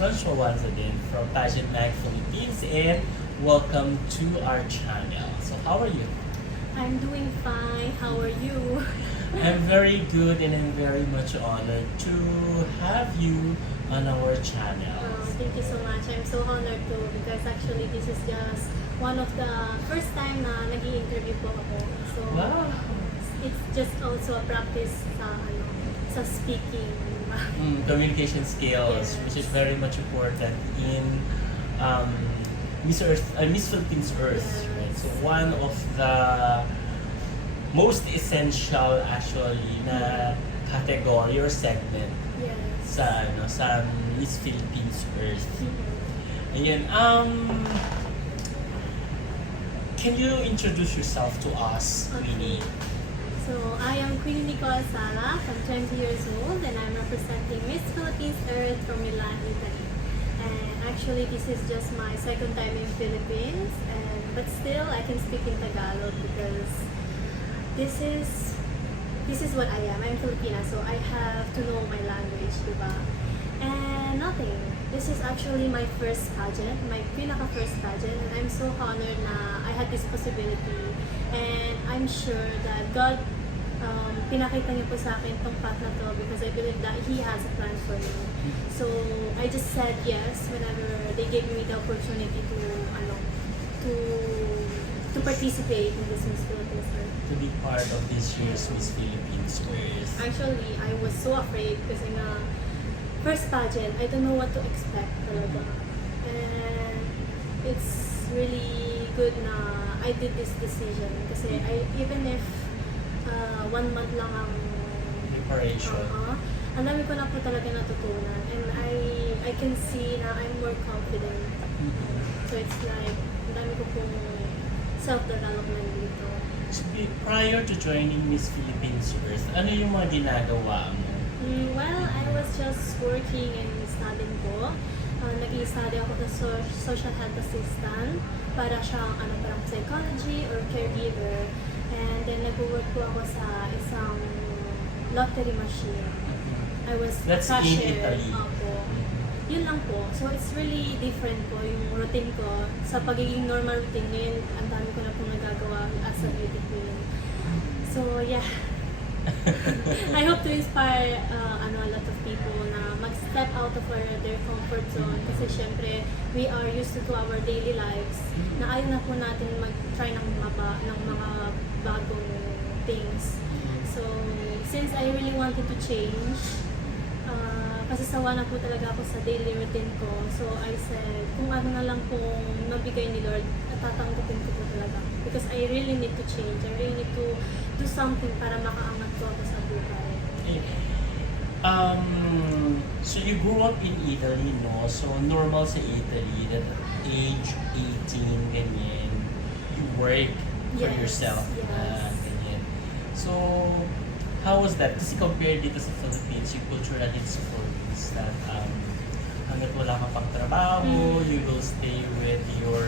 Francois once again from Pageant Philippines, and welcome to our channel. So how are you? I'm doing fine. How are you? I'm very good and I'm very much honored to have you on our channel. Thank you so much. I'm so honored too because actually this is just one of the first time na nag-i-interview po ako. So Wow! it's just also a practice sa speaking. Communication skills, Yes. which is very much important in Miss Philippines Earth. Yes. Right? So one of the most essential actually na category or segment Yes. sa Miss Philippines Earth. Ayun, can you introduce yourself to us, Queenie? So I am Queenie Salac. I'm 20 years old and I'm representing Miss Philippines Earth from Milan, Italy. And actually this is just my second time in Philippines, but still I can speak in Tagalog because this is what I am. I'm Filipina, so I have to know my language, diba? And nothing. This is actually my first pageant, my pinaka-first pageant, and I'm so honored na I had this possibility. And I'm sure that God pinakita niyo po sa akin tong path na to because I believe that He has a plan for me. So I just said yes whenever they gave me the opportunity to participate in this Miss Philippines Earth. To be part of this year's Miss Philippines Earth. Actually, I was so afraid kasi nga first pageant, I don't know what to expect talaga. And it's really good na I did this decision kasi even if 1 month lang ang Preparation. ang dami ko na po talaga natutunan and I can see na I'm more confident. So it's like ang dami ko pong self-development dito. So, prior to joining Miss Philippines Earth, ano yung mga ginagawa mo? Well, I was just working and studying po. Nag-i-study ako sa social health assistant para siyang parang psychology or caregiver. And then nag-work po ako sa isang lottery machine. I was That's in cashier. Italy. Opo. Yun lang po. So it's really different po yung routine ko. Sa pagiging normal routine ngayon, ang dami ko na pong nagagawa as a beauty queen. So yeah. I hope to inspire a lot of people na mag-step out of their comfort zone kasi syempre we are used to our daily lives na ayaw na po natin mag-try ng mga bagong things. So since I really wanted to change, kasi sawa na po talaga ako sa daily routine ko, so I said kung ano na lang pong mabigay ni Lord, tatanggapin ko po talaga because I really need to change. I really need to do something para makaangat ko ako sa buhay. So you grew up in Italy, no? So normal sa Italy that at age 18, ganyan, you work for Yes, yourself. yes. Ganyan. So, how was that? Kasi compared dito sa Philippines, yung culture natin sa Philippines that hanggat wala kang pang trabaho, you will stay with your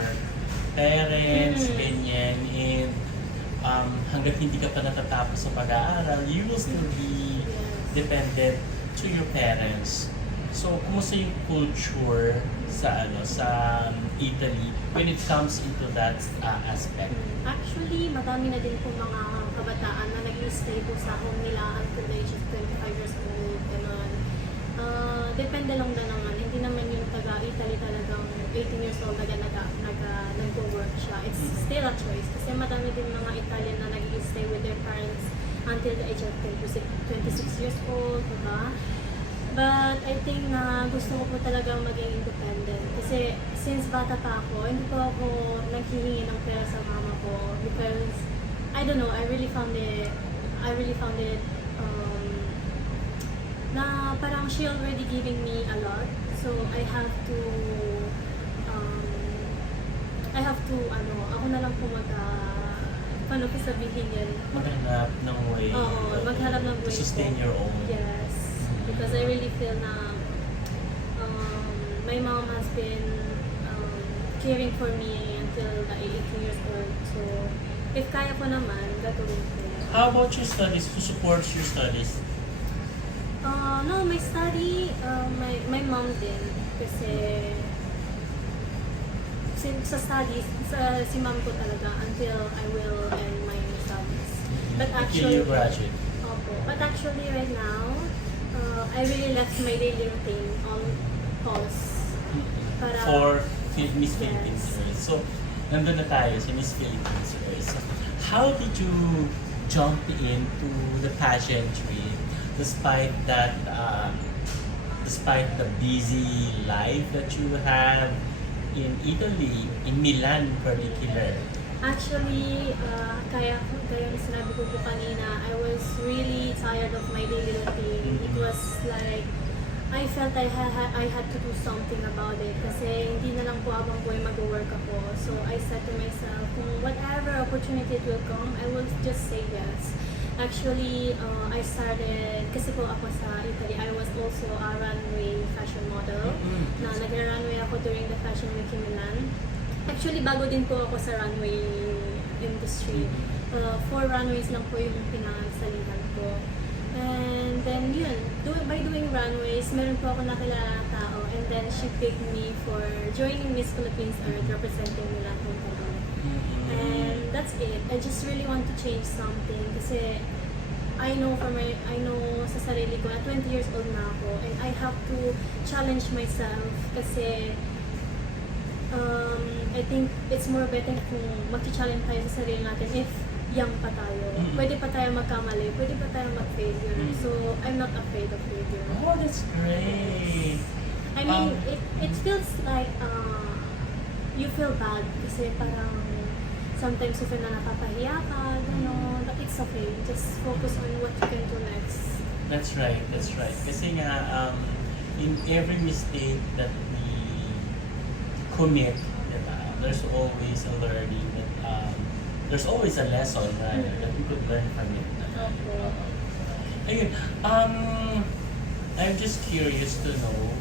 parents, ganyan, and hanggat hindi ka pa natatapos sa pag-aaral, you will still be dependent to your parents. So, kumusta yung culture sa Italy when it comes into that aspect? Actually, madami na din po mga kabataan na nag-stay po sa home nila until the age of 25 years old. Ganun. Depende lang na naman. Hindi naman yung taga-Italy talagang 18 years old nag-work siya. It's still a choice. Kasi madami din mga Italian na nag-stay with their parents until the age of 26 years old, diba? But I think na gusto ko po talagang maging independent. Kasi since bata pa ako, hindi po ako naghihingi ng pera sa mama ko because I don't know, I really found it na parang she already giving me a lot. So I have to ako na lang po paano ko sabihin yan? Maghanap ng way. Oo, maghanap ng way to sustain po. your own. Yes. Because I really feel na my mom has been caring for me until the 18 years old. So, if kaya ko naman, gagawin ko. How about your studies? Who supports your studies? No, my study, my mom din. Kasi sa studies, si mom ko talaga until I will end my studies. But Until actually, you graduate. opo. But actually right now, I really left my daily routine on pause. Para- For Miss Yes. Philippines Race. So, nandun na tayo sa Miss Philippines Race. So, how did you jump into the pageantry despite that, despite the busy life that you have in Italy, in Milan in particular? Actually, kaya yung sinabi ko po kanina, I was really tired of my daily routine. It was like, I felt I had to do something about it kasi hindi na lang po habang buhay mag-work ako. So I said to myself, kung whatever opportunity it will come, I will just say yes. Actually, I started, kasi po ako sa Italy, I was also a runway fashion model. Na nag-runway ako during the Fashion Week in Milan. Actually, bago din po ako sa runway industry. 4 runways lang po yung pinagsalihan ko. And then yun, by doing runways, meron po ako nakilala na tao. And then she picked me for joining Miss Philippines Earth, representing Milan home Italy. And that's it. I just really want to change something kasi I know sa sarili ko na 20 years old na ako and I have to challenge myself kasi I think it's more better kung mag-challenge tayo sa sarili natin if young pa tayo. Pwede pa tayo magkamali, pwede pa tayo mag-failure. So, I'm not afraid of failure. Oh, that's great. I mean, it feels like you feel bad kasi parang sometimes you feel na napapahiya ka, gano'n. But it's okay. Just focus on what you can do next. That's right, that's right. Kasi nga, in every mistake that we commit, diba, there's always a learning, there's always a lesson, right, that we could learn from it. Okay. Ayun, I'm just curious to know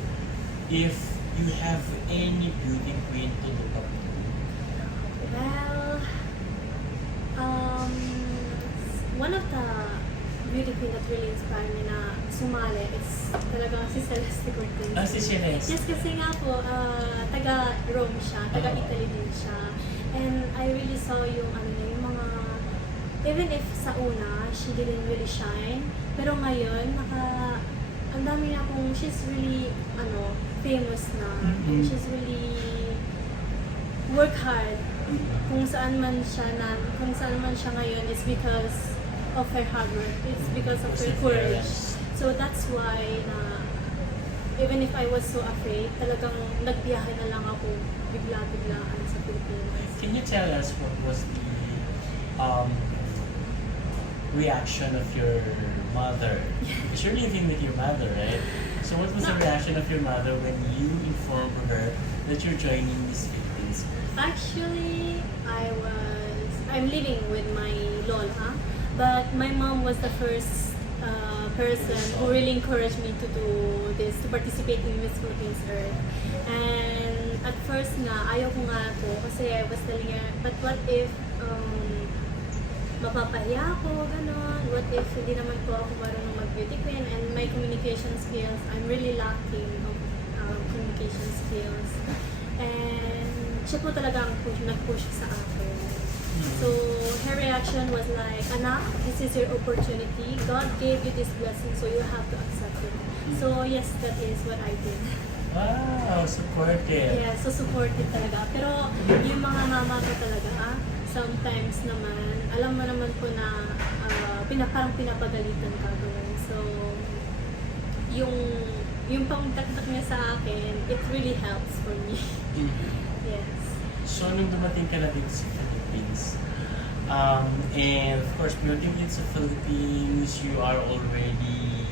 if you have any beauty queen to look up to. Well, one of the beauty queen that really inspired me na sumali is talaga si Celeste Cortez. Si Celeste. Yes, kasi nga po, taga Rome siya, taga Italy din siya. And I really saw yung mga, even if sa una, she didn't really shine, pero ngayon, ang dami na akong, she's really, famous na. And she's really work hard. Kung saan man siya ngayon is because of her hard work. It's because of her courage. So that's why even if I was so afraid, talagang nagbiyahe na lang ako bigla-biglaan sa Pilipinas. Can you tell us what was the reaction of your mother? Surely you think with your mother, right? So what was the reaction of your mother when you informed her that you're joining Miss Philippines? Actually, I'm living with my lola, but my mom was the first person who really encouraged me to do this, to participate in Miss Philippines Earth. And at first ayaw ko nga ako kasi I was telling her, but what if mapapahiya ako, gano'n? What if hindi naman po ako marunong mag-beauty queen and my communication skills, I'm really lacking of communication skills. And siya po talaga ang nag-push sa akin. So, her reaction was like, anak, this is your opportunity. God gave you this blessing, so you have to accept it. So, yes, that is what I did. Wow, supportive. Yeah, so supportive talaga. Pero yung mga mama ko talaga, sometimes naman, alam mo naman po na parang pinapagalitan ka doon. So, yung pangtaktak niya sa akin, it really helps for me. Yes. So, nung dumating ka na dito sa Philippines, and of course, building in sa Philippines, you are already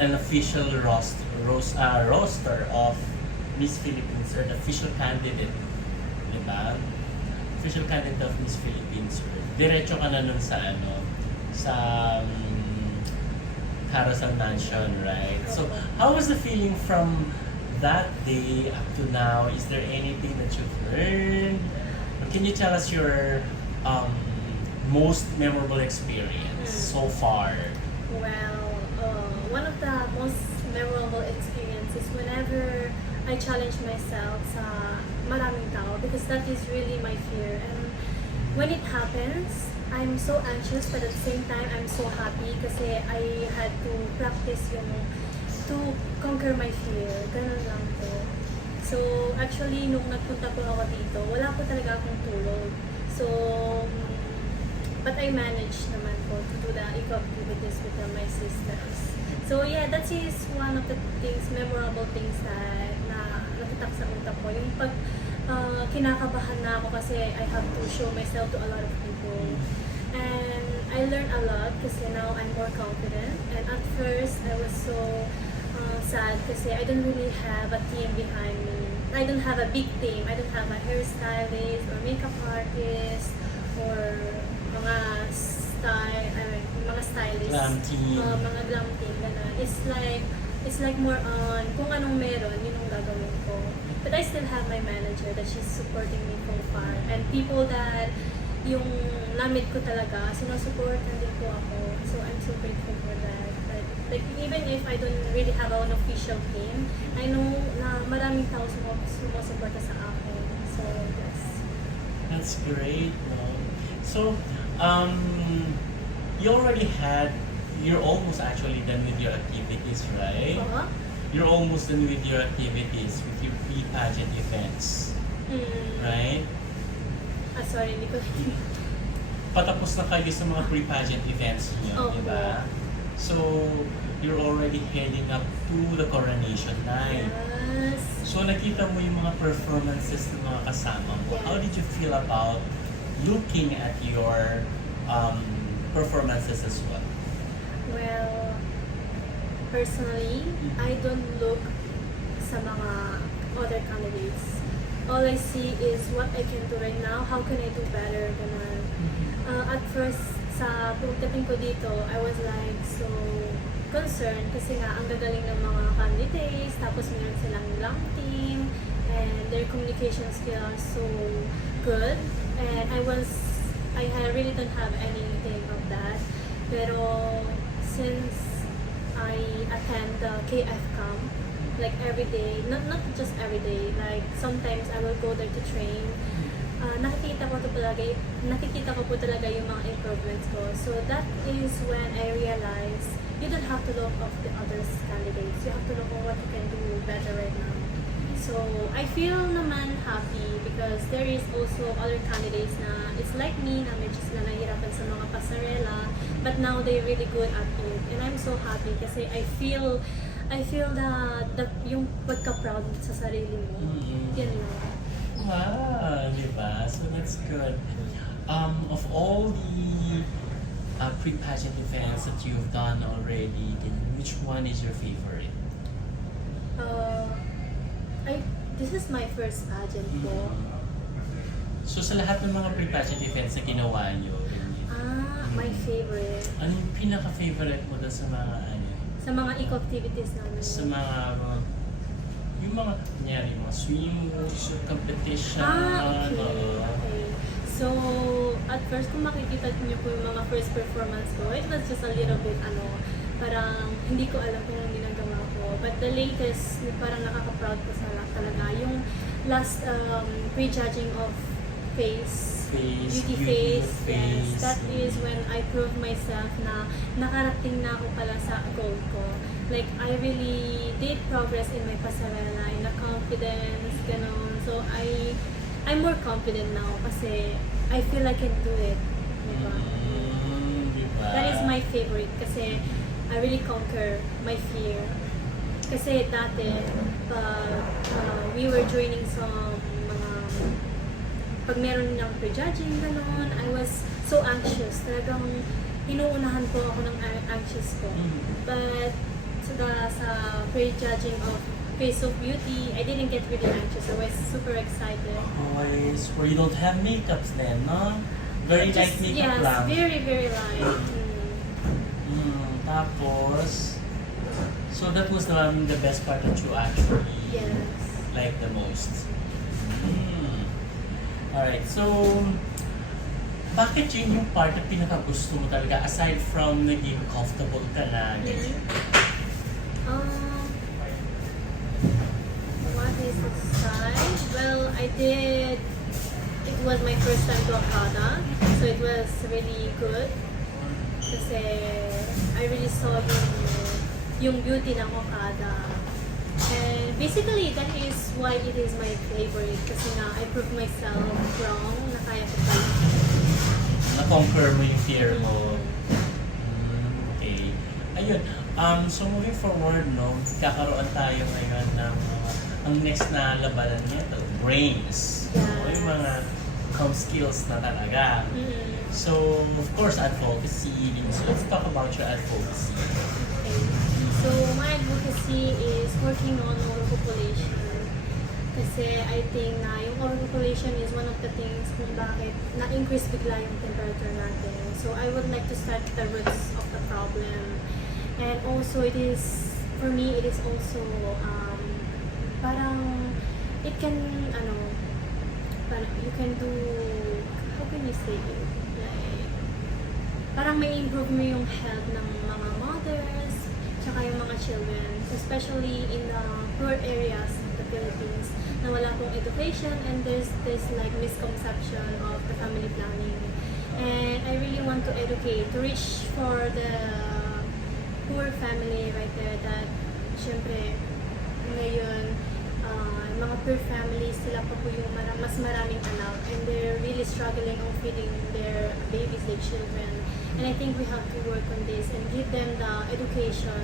an official roster of Miss Philippines, or the official candidate, di ba? Official candidate of Miss Philippines. Diretso ka na nun sa sa Carousel Mansion, right? So, how was the feeling from that day up to now? Is there anything that you've learned? Or can you tell us your most memorable experience so far? Well, one of the most memorable experience experience is whenever I challenge myself sa maraming tao, because that is really my fear. And when it happens, I'm so anxious, but at the same time, I'm so happy kasi I had to practice yung to conquer my fear. Ganun lang po. So, actually, nung nagpunta po ako dito, wala po talaga akong tulog. So, but I managed naman po to do the eco-activities with my sisters. So, yeah, that is one of the things, memorable things na natatak sa utak ko. Yung pag kinakabahan na ako kasi I have to show myself to a lot of people. And I learned a lot kasi now I'm more confident. And at first, I was so sad kasi I don't really have a team behind me. I don't have a big team. I don't have a hairstylist or makeup artist or mga mga stylist. Glam team. Mga glam team. Ganun. It's like more on kung anong meron, yun ang gagawin ko. But I still have my manager that she's supporting me from far. And people that yung namit ko talaga, sinusuportan din po ako. So I'm so grateful for that. But like even if I don't really have an official team, I know na maraming tao sumusuporta sa akin. So yes. That's great, no? So, you're almost actually done with your activities, right? You're almost done with your activities, with your pre-pageant events, right? Sorry, hindi ko. Patapos na kayo sa mga pre-pageant events niyo, di ba? So, you're already heading up to the coronation night. Yes. So, nakita mo yung mga performances ng mga kasama mo. Yeah. How did you feel about looking at your performances as well? Well, personally, I don't look sa mga other candidates. All I see is what I can do right now. How can I do better? Ganun. At first, sa pagdating ko dito, I was like so concerned kasi nga ang gagaling ng mga candidates, tapos meron silang long team, and their communication skills so good. And I really don't have anything of that. Pero since I attend the KFCom, like every day, not just every day, like sometimes I will go there to train. Nakikita ko po talaga yung mga improvements ko. So that is when I realized you don't have to look of the other candidates. You have to look at what you can do better right now. So I feel naman happy because there is also other candidates na it's like me na medyo sila nahihirapan sa mga pasarela, but now they're really good at it. And I'm so happy kasi I feel yung pagka-proud sa sarili mo. Yan lang. Wow, di ba? So that's good. Of all the pre-pageant events that you've done already, then which one is your favorite? This is my first pageant po. So sa lahat ng mga pre-pageant events na ginawa nyo, My favorite. ano yung pinaka-favorite mo doon sa mga Sa mga eco-activities namin. sa mga yung mga kunyari, mga swim competition, Okay. So, at first, kung makikita niyo po yung mga first performance ko, it was just a little bit, parang hindi ko alam kung anong ginagawa ko. But the latest, parang nakaka-proud ko talaga. Yung last pre-judging of beauty face, yes. That is when I proved myself na nakarating na ako pala sa goal ko. Like, I really did progress in my pasarela, in the confidence, ganun. So, I'm more confident now kasi I feel I can do it. Diba? Diba? That is my favorite kasi I really conquer my fear. Kasi dati, we were joining some pag meron ng pre-judging, gano'n, I was so anxious. Talagang inuunahan po ako ng anxious ko. But sa pre-judging of Face of Beauty, I didn't get really anxious. I was super excited. Boys, where you don't have makeups then, no? Very light makeup lang. Yes, very, very light. Tapos, so that was the best part that you actually liked the most. Alright, so bakit yun yung part na pinakagusto mo talaga aside from naging comfortable ka na? did. It was my first time to Okada, so it was really good. Kasi I really saw yung beauty ng Okada. And basically, that is why it is my favorite. Kasi nga, I proved myself wrong na kaya ko pala. Na-conquer mo yung fear mo. Okay. Ayun. So moving forward, no, kakaroon tayo ngayon ng ang next na labanan nito, brains. Yes. So, yung mga skills na talaga. So, of course, advocacy. So, let's talk about your advocacy. Okay. So, my advocacy is working on overpopulation. Kasi I think na yung overpopulation is one of the things kung bakit na-increase bigla yung temperature natin. So, I would like to start the roots of the problem. And also, it is, for me, it is also, parang, it can, parang, you can do, how can you say it? Like, parang may improve mo yung health ng mga mothers, tsaka yung mga children, especially in the poor areas of the Philippines, na wala pong education, and there's this like misconception of the family planning. And I really want to educate, to reach for the poor family right there that, syempre, ngayon, mga poor families, sila pa po yung mas maraming anak, and they're really struggling on feeding their babies, their children. And I think we have to work on this and give them the education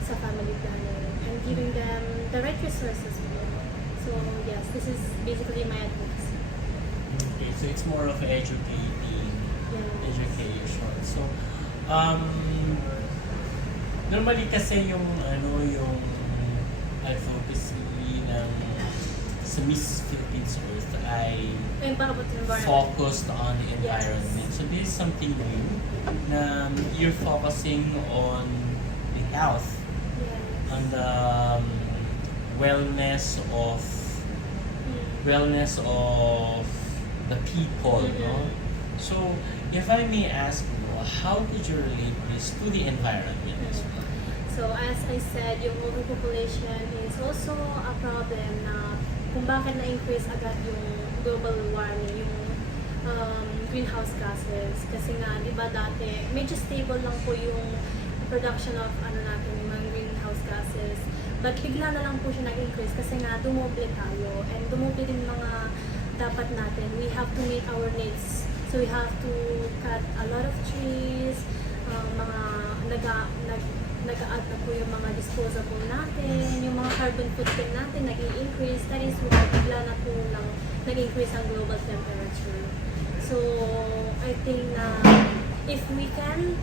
sa family planning and giving them the right resources po. So yes, this is basically my advice. Okay, so it's more of educating, education. So, normally kasi yung advocacy ng sa Miss Philippines Earth ay focused on the environment. Yes. So this is something new na you're focusing on the health, Yes. on the wellness of the people, no? So if I may ask you, how did you relate this to the environment as well? So as I said, yung overpopulation is also a problem na kung bakit na-increase agad yung global warming, yung greenhouse gases. Kasi nga, di ba dati, medyo stable lang po yung production of natin, yung mga greenhouse gases. But bigla na lang po siya nag-increase kasi nga dumoble tayo. And dumoble din mga dapat natin. We have to meet our needs. So we have to cut a lot of trees, nag-a-add na po yung mga disposable natin, yung mga carbon footprint natin nag-i-increase. That is why bigla na po lang nag-increase ang global temperature. So, I think na if we can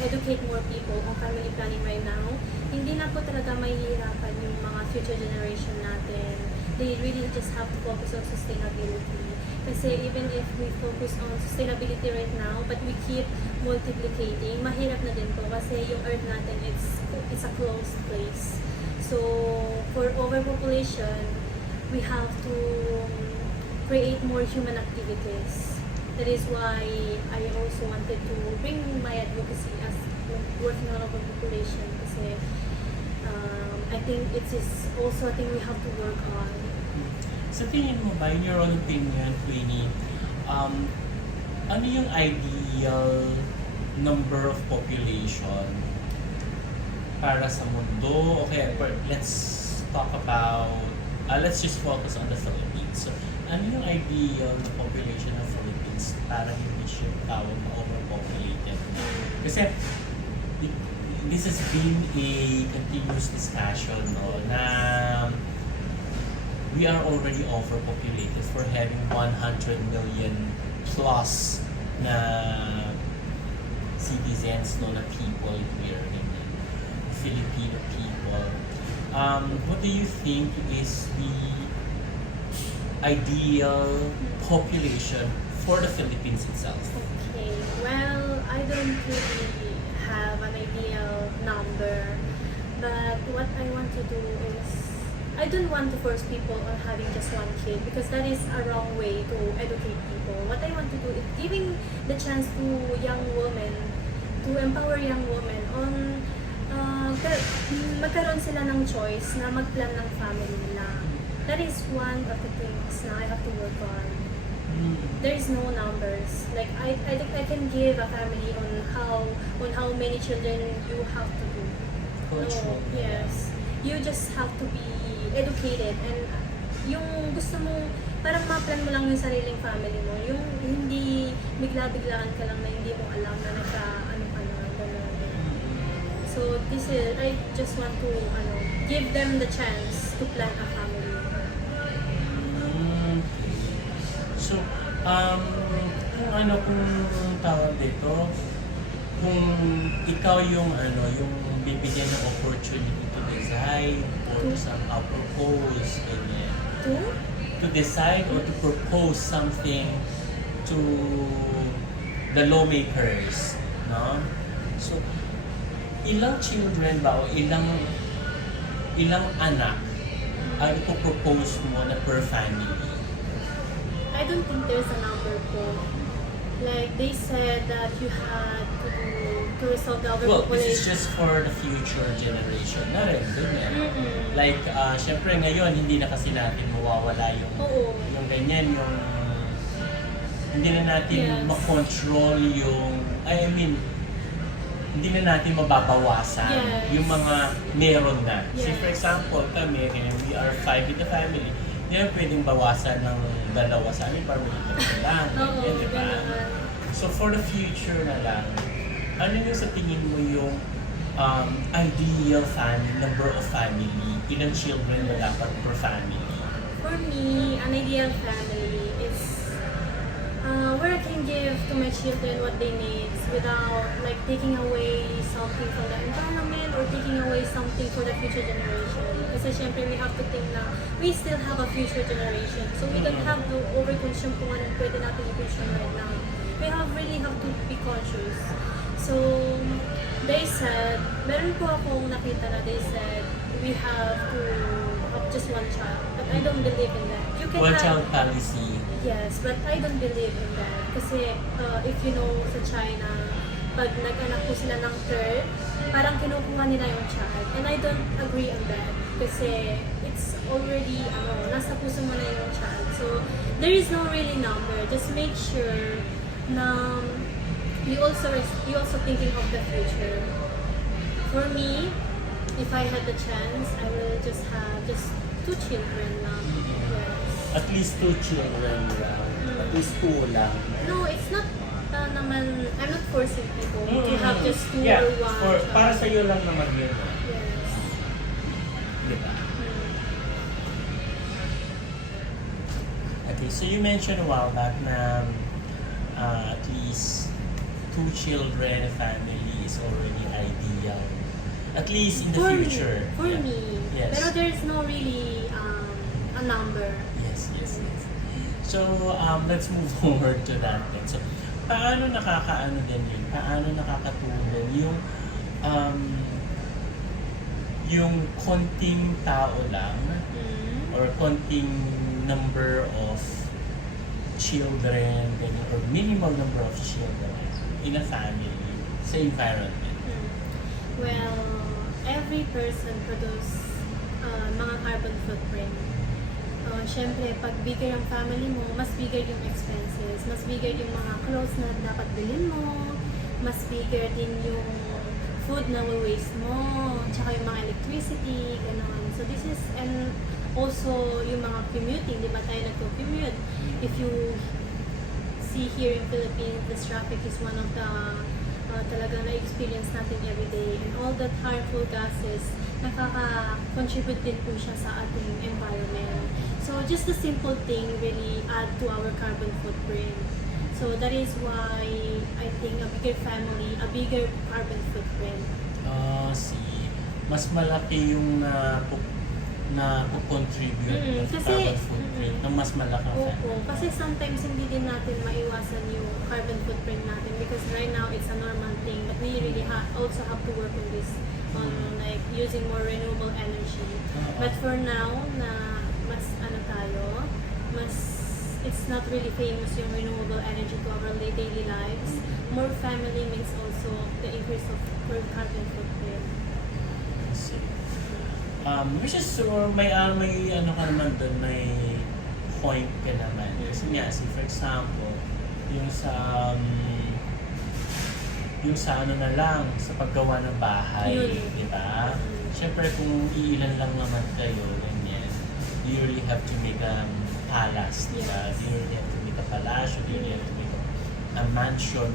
educate more people on family planning right now, hindi na po talaga mahihirapan yung mga future generation natin. They really just have to focus on sustainability. Kasi even if we focus on sustainability right now, but we keep multiplicating, mahirap na din po kasi yung earth natin, it's a closed place. So, for overpopulation, we have to create more human activities. That is why I also wanted to bring my advocacy as working on overpopulation kasi I think it is also a thing we have to work on. Sa tingin mo ba, in your own opinion, Queenie, ano yung ideal number of population para sa mundo? Okay, let's talk about, let's just focus on the Philippines. So, ano yung ideal na population ng Philippines para hindi siya tawag na overpopulated? Kasi, this has been a continuous discussion, no, na we are already overpopulated for having 100 million plus na citizens, no, na people here in Filipino people. What do you think is the ideal population for the Philippines itself? Okay, well, I don't really have an ideal number, but what I want to do is I don't want to force people on having just one kid because that is a wrong way to educate people. What I want to do is giving the chance to young women, to empower young women on magkaroon sila ng choice na mag-plan ng family nila. that is one of the things now I have to work on. Mm. There is no numbers. Like I can give a family on how many children you have to do. Control. No, yes. You just have to be educated and yung gusto mo, parang ma-plan mo lang yung sariling family mo. Yung hindi bigla-biglaan ka lang na hindi mo alam na nagka-ano ka na, gano'n. So this is, I just want to give them the chance to plan a family. So, kung tawag dito, kung ikaw yung bibigyan ng opportunity to design or propose, ganyan. To decide or to propose something to the lawmakers, no? So, ilang children ba o ilang anak ang ipopropose mo na per family? I don't think there's a number po. Like they said that you had to resolve the Well, overpopulation. this is just for the future generation na rin, dun yan. Like, syempre ngayon, hindi na kasi natin mawawala Oo. yung ganyan, yung hindi na natin Yes. makontrol hindi na natin mababawasan Yes. yung mga meron na. Yes. So, for example, kami, we are 5 in the family, hindi na pwedeng bawasan ng 2 sa amin, parang may lang. Oo, Ganyan, di ba? ganun. So, for the future na lang, ano yung sa tingin mo yung ideal family, number of family, ilang children na dapat per family? For me, an ideal family is where I can give to my children what they need without like taking away something from the environment or taking away something for the future generation. Kasi syempre we have to think na we still have a future generation. So we don't have to overconsume kung ano pwede natin i-consume right now. We really have to be conscious. So they said, meron po akong nakita na they said we have to have just one child. But I don't believe in that. You can One have, child policy. Yes, but I don't believe in that. Kasi if you know sa China, pag nag-anak po sila ng third, parang kinukuha nila yung child. And I don't agree on that. Kasi it's already, nasa puso mo na yung child. So, there is no really number. Just make sure na you also thinking of the future. For me, if I had the chance, I will just have just 2 children now. Yes. At least 2 children lang. At least 2 lang. No, it's not naman, I'm not forcing people to have just 2 Yeah, or 1. para sa iyo lang naman yun. Yes. Diba? Okay, so you mentioned a while back na at least 2 children family is already ideal. At least in the future. For Yeah. me. Yes. Pero there's no really a number. Yes. So, let's move forward to that then. So, paano nakakaano din yun? Paano nakakatulong yung konting tao lang or konting number of children ganyan, or minimal number of children in a family sa environment? Well, every person produce mga carbon footprint. Siyempre, pag bigger ang family mo, mas bigger yung expenses, mas bigger yung mga clothes na dapat bilhin mo, mas bigger din yung food na waste mo, tsaka yung mga electricity, gano'n. So this is, and also yung mga commuting, di ba tayo nagko-commute? If you see here in Philippines, the traffic is one of the talagang na-experience natin every day, and all the harmful gases, nakaka-contribute din po siya sa ating environment. So just the simple thing really add to our carbon footprint. So that is why I think a bigger family, a bigger carbon footprint. See, mas malaki yung na-contribute ng Kasi, carbon footprint ng mas malaki ang family. Oo, kasi sometimes hindi din natin maiwasan yung carbon footprint natin because right now it's a normal thing, but we really also have to work on this, on like using more renewable energy. But for now, na mas it's not really famous yung renewable energy to our daily lives. More family means also the increase of carbon footprint. Which is may ano ka naman doon, may point ka naman. Kasi nga, for example, yung sa ano na lang, sa paggawa ng bahay, di ba? Siyempre kung iilan lang naman kayo, ganyan, you really have to make a palace, di ba? You really have to make a palace, you really have to make a mansion.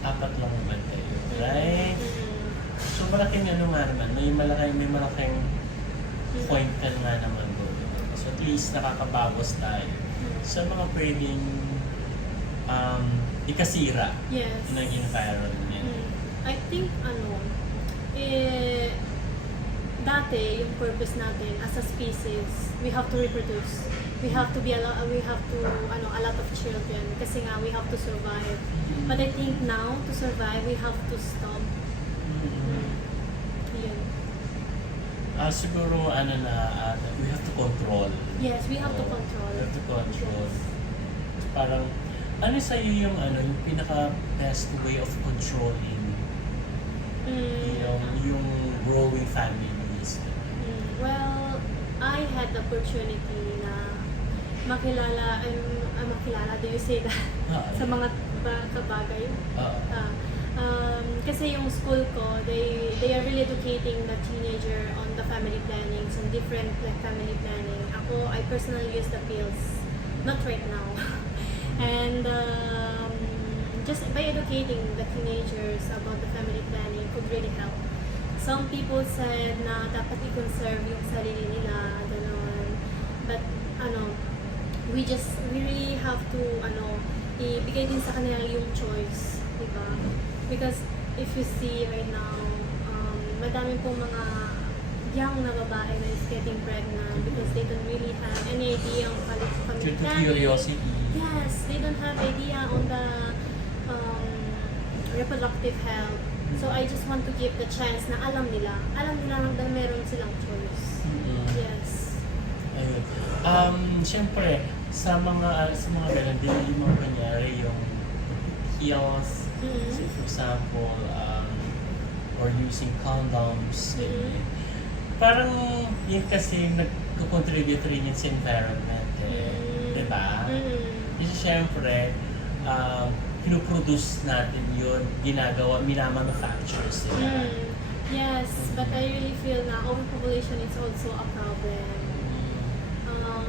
Apat lang naman kayo, right? So malaking ano nga naman, may malaking point ka nga naman doon. So at least nakakabawas tayo sa mga pwedeng ikasira ng environment. I think dati yung purpose natin as a species, we have to reproduce. We have to a lot of children kasi nga we have to survive. But I think now to survive, we have to stop. Yun. Siguro we have to control. Yes, we have to control. We have to control. Parang ano sa'yo yung pinaka-best way of controlling yung growing families? Well, I had the opportunity na makilala, do you say that? Sa mga kabagay. Kasi yung school ko, they are really educating the teenager on the family planning, some different family planning. Ako, I personally use the pills, not right now. And just by educating the teenagers about the family planning could really help. Some people said na dapat i-conserve yung sarili nila, gano'n. But, we really have to, ibigay din sa kanila yung choice, diba? Because if you see right now, madami pong mga young na babae na is getting pregnant because they don't really have any idea on family planning. Curiosity. Yes, they don't have idea on the reproductive health. So I just want to give the chance na alam nila na meron silang choice. Yes. Ayun. Siyempre, sa mga ganun, hindi mo kunyari yung heels, so for example, or using condoms. Parang yun kasi nag-contribute rin yun sa environment. Diba? Kasi siyempre, pinuproduce natin yun, minamanufacture sila. Yes, but I really feel na overpopulation is also a problem.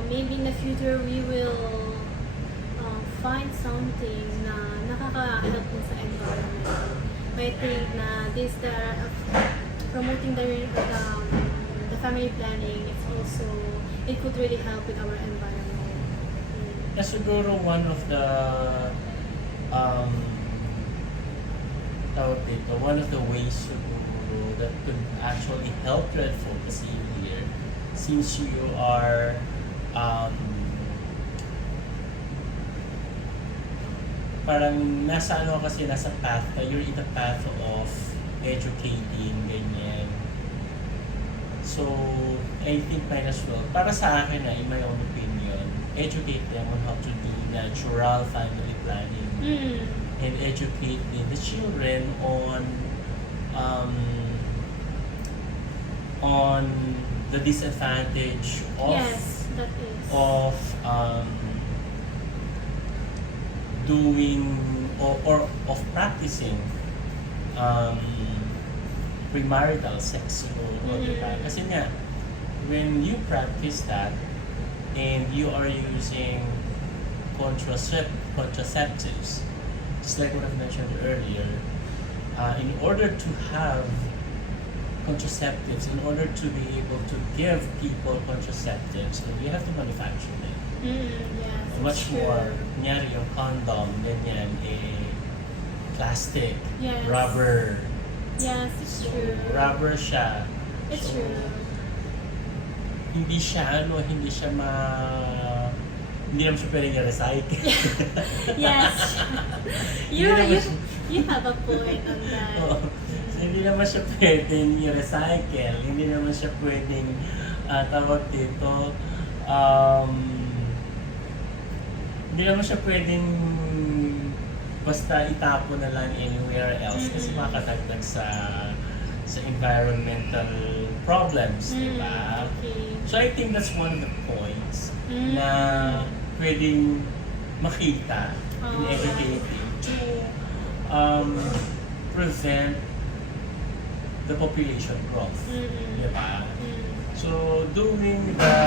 Maybe in the future we will find something na nakaka-help sa environment. I think na promoting the family planning, it could really help with our environment. Siguro one of the one of the ways that could actually help your advocacy here, since you are parang nasa path, you're in the path of educating, ganyan. So, I think might as well, para sa akin in my own opinion, educate them on how to do natural family planning. And educate the children on the disadvantage of doing or of practicing premarital sex. Diba? Kasi nga, when you practice that and you are using contraceptives, just like what I mentioned earlier, in order to have contraceptives, in order to be able to give people contraceptives, you have to manufacture them. Yes, much more, kunyari yung condom, ganyan, plastic, rubber. Yes, it's true. Rubber siya. It's true. Hindi naman siya pwedeng i-recycle. Yes. You have a point on that. Hindi naman siya pwedeng i-recycle. Hindi naman siya pwedeng hindi naman siya pwedeng basta itapon na lang anywhere else kasi makakadagdag sa environmental problems, di ba? Okay. So I think that's one of the points Mm. na pwedeng makita in Oh, everyday thing to prevent the population growth, Mm-mm. di ba? Mm. So doing the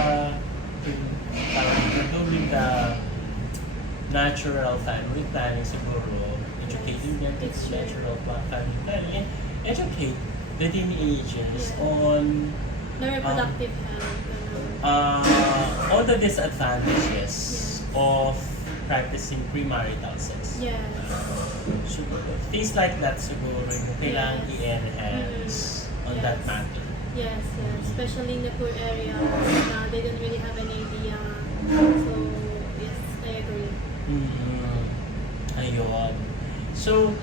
natural family planning siguro, educating them to It's do true. natural family planning, and educate the teenagers Yeah. on The reproductive health. Ganun. all the disadvantages of practicing premarital sex. Yes. So, things like that siguro yung kailangan Yes. i-enhance on that Yes. matter. Yes, yes. Especially in the poor area, they don't really have an idea. So, yes, I agree. Ayun. So,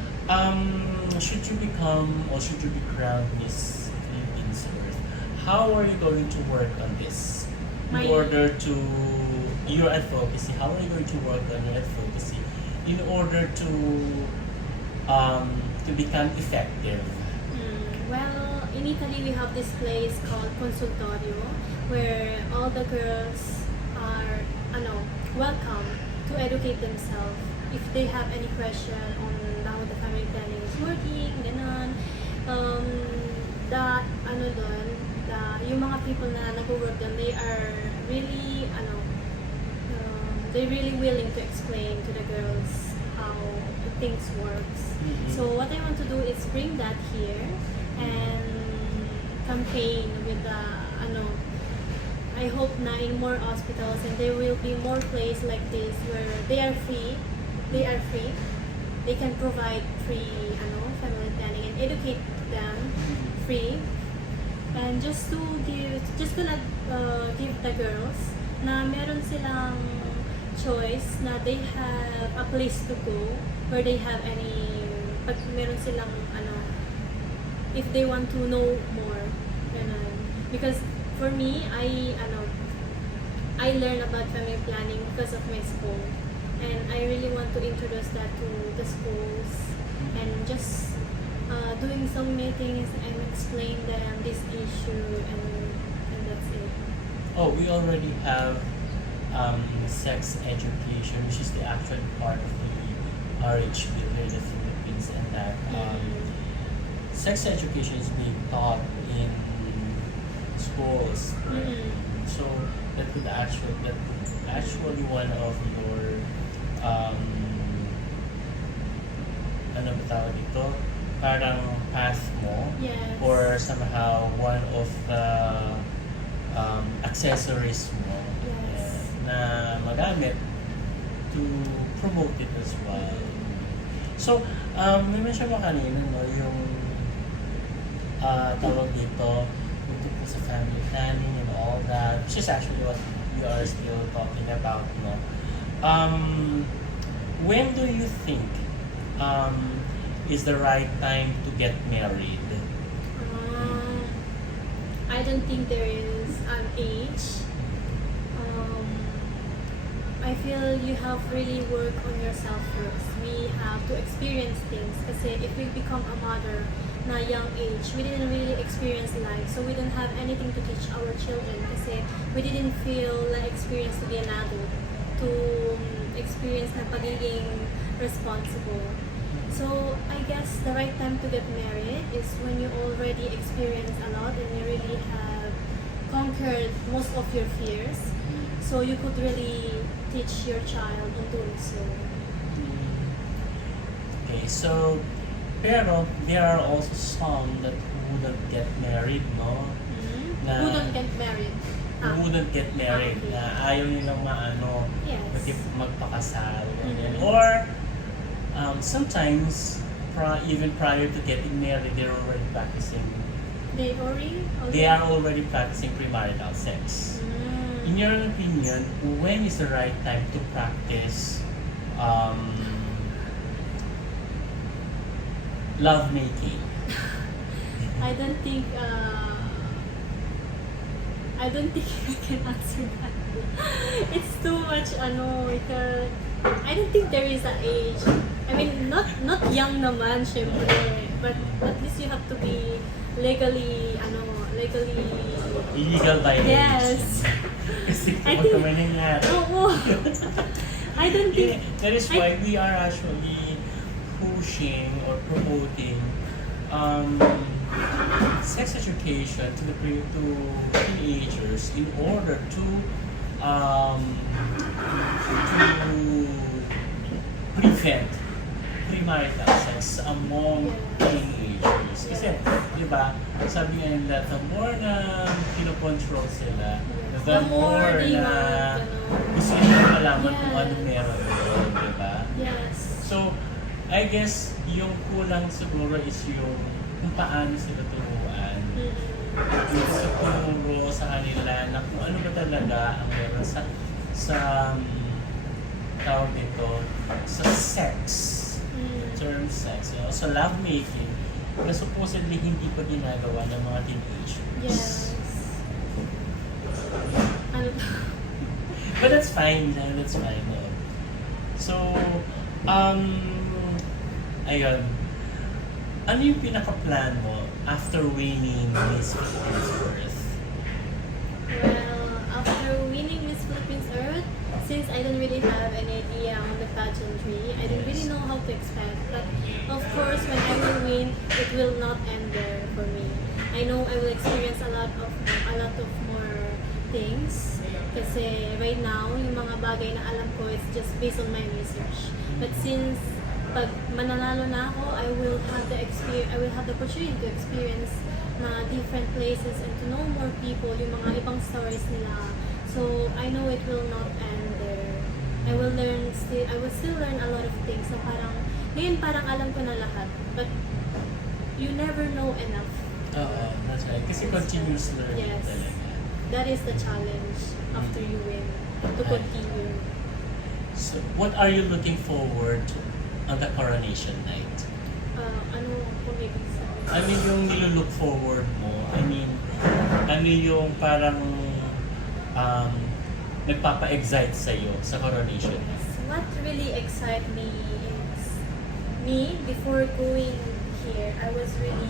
should you become or should you be crowned Miss Philippines Earth, how are you going to work on this? In My- order to your advocacy, how are you going to work on your advocacy in order to become effective? Well, in Italy we have this place called consultorio where all the girls are welcome to educate themselves if they have any question on how the family planning is working, ganon. Yung mga people na nag-work doon, they are really they're really willing to explain to the girls how things works. Mhm. So what I want to do is bring that here and campaign with the I hope na in more hospitals and there will be more places like this where they are free. They can provide free family planning and educate them free. And just to give the girls na meron silang choice na they have a place to go where they have pag meron silang if they want to know more, ganun. Because for me, I learned about family planning because of my school, and I really want to introduce that to the schools and just doing some meetings and explain them this issue, and that's it. Oh, we already have sex education, which is the actual part of the RH here in the Philippines, and that sex education is being taught in schools. Right? So that would actually one of your ano ba tawag dito? Parang path mo, Yes. or somehow one of the accessories mo Yes. na magamit to promote it as well. So, may mention mo kanina, no, yung tawag dito, yung tungkol sa family planning and all that, which is actually what you are still talking about, no? When do you think is the right time to get married? I don't think there is an age. I feel you have really work on yourself first. We have to experience things kasi if we become a mother na young age, we didn't really experience life. So we don't have anything to teach our children kasi we didn't feel like experience to be an adult, to experience na pagiging responsible. So I guess the right time to get married is when you already experience a lot and you really have conquered most of your fears. So you could really teach your child in doing so. Okay, so pero there are also some that wouldn't get married, no? Na- Who don't get married? Who wouldn't get married, Okay. na ayaw nilang Yes. magpakasal, ganyan. Mhm. Or sometimes even prior to getting married, they're already practicing. They are already practicing premarital sex. In your opinion, when is the right time to practice love making? I don't think I can answer that. It's too much because I don't think there is an age. I mean, not young naman, syempre. But at least you have to be legally Illegal violation. yes. Kasi I kapag think- naman nangyari. Oo. I don't think That is why we are actually pushing or promoting sex education to to teenagers in order to prevent premarital sex among teenagers. Kasi, di ba, sabi nga nila, the more na kinocontrol sila, the more they na want, gusto nila malaman kung Yes. ano meron doon, di ba? yes. So, I guess yung kulang siguro is yung kung paano sila turuan. Yung tuturo sa kanila na kung ano ba talaga ang meron sa tawag dito, sa sex, term sex, you know, sa love making, na supposedly hindi pa ginagawa ng mga teenagers. Yes. Ano ba? But that's fine, that's fine. No? So, ayun. Ano yung pinaka-plan mo after winning Miss Philippines Earth? Well, after winning Miss Philippines Earth, since I don't really have any idea on the pageantry, I don't really know how to expect. But of course, when I will win, it will not end there for me. I know I will experience a lot of more things. Kasi right now, yung mga bagay na alam ko is just based on my research. But since pag mananalo na ako, I will have the opportunity to experience na different places and to know more people, yung mga ibang stories nila. So I know it will not end there. I will still learn a lot of things. So ngayon parang alam ko na lahat. But you never know enough. Oo, that's right. Kasi continuous learning Yes. talaga. That is the challenge after you win, to continue. So, what are you looking forward to on the coronation night? Ano kung ibig sabihin? Ano yung nilook forward mo? I mean, ano yung parang nagpapa-excite sa'yo sa coronation night? What really excites me is before going here, I was really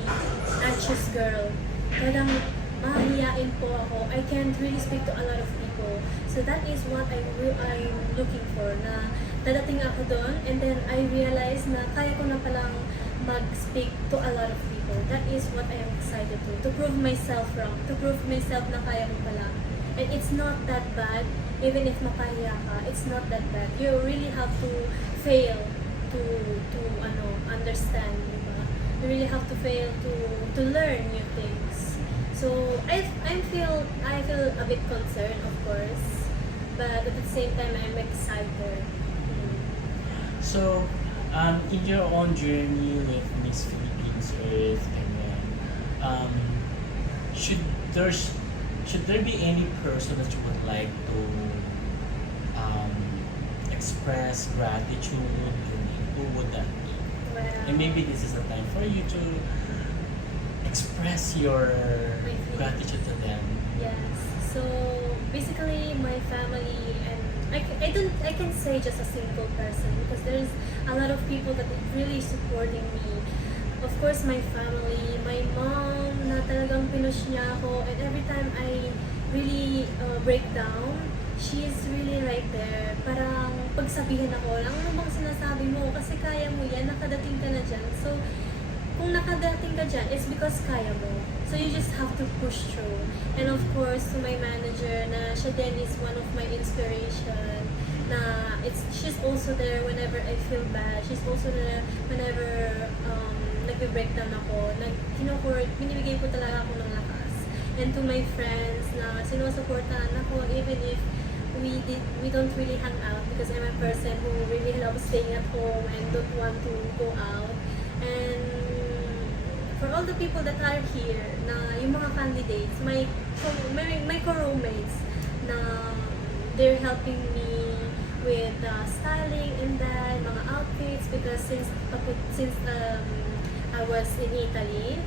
anxious girl. Parang mahihiyain po ako. I can't really speak to a lot of people. So that is what I'm looking for. Na dadating ako doon and then I realize na kaya ko na palang mag-speak to a lot of people. That is what I am excited to prove myself wrong. To prove myself na kaya ko pala. And it's not that bad. Even if makahiya ka, it's not that bad. You really have to fail to understand, di ba? You really have to fail to learn new things. So I feel a bit concerned, of course, but at the same time I'm excited. So, in your own journey with Miss Philippines Earth, and then, should there be any person that you would like to express gratitude to? Who would that be? Well, And maybe this is the time for you to express your gratitude to them. yes. So basically, my family and I can say just a single person because there's a lot of people that are really supporting me. Of course, my family, my mom na talagang pinush niya ako, and every time I really break down, she's really right there. Parang pagsabihan ako, ano bang sinasabi mo? Kasi kaya mo yan, nakadating ka na dyan. So, kung nakadating ka dyan, it's because kaya mo. So, you just have to push through. And of course, to my manager, na siya din is one of my inspiration. Na she's also there whenever I feel bad. She's also there whenever nagbe-breakdown ako. Binibigay po talaga ako ng lakas. And to my friends na sinusuportahan ako even if we don't really hang out because I'm a person who really loves staying at home and don't want to go out. And for all the people that are here, na yung mga candidates, my co-roommates, na they're helping me with styling and that, mga outfits, because since I was in Italy,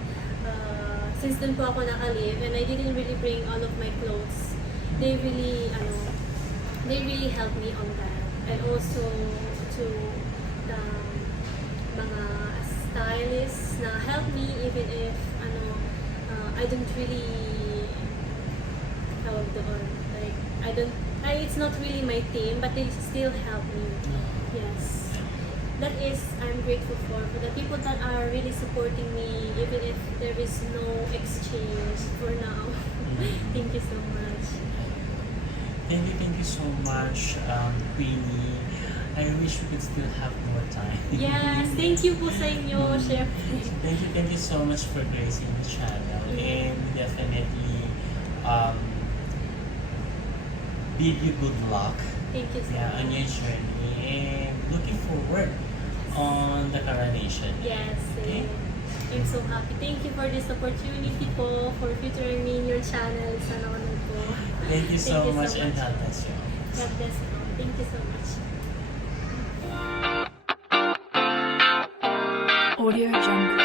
since dun po ako nakalive, and I didn't really bring all of my clothes, they really helped me on that. And also to the mga stylists na help me even if I don't really tawag doon. Like, it's not really my team, but they still help me. Yes. That is, I'm grateful for the people that are really supporting me, even if there is no exchange for now. Thank you so much. Thank you so much, Queenie. I wish we could still have more time. Yes, thank you po sa inyo, Chef. Thank you so much for gracing the channel. And we definitely bid you good luck. Thank you so On your much. journey. And looking forward on the coronation. Yes, Okay? I'm so happy. Thank you for this opportunity po, for featuring me in your channel. Sana naman po. Thank you so Thank you so much and much. God bless you. God bless po. Thank you so much. Audio Jungle.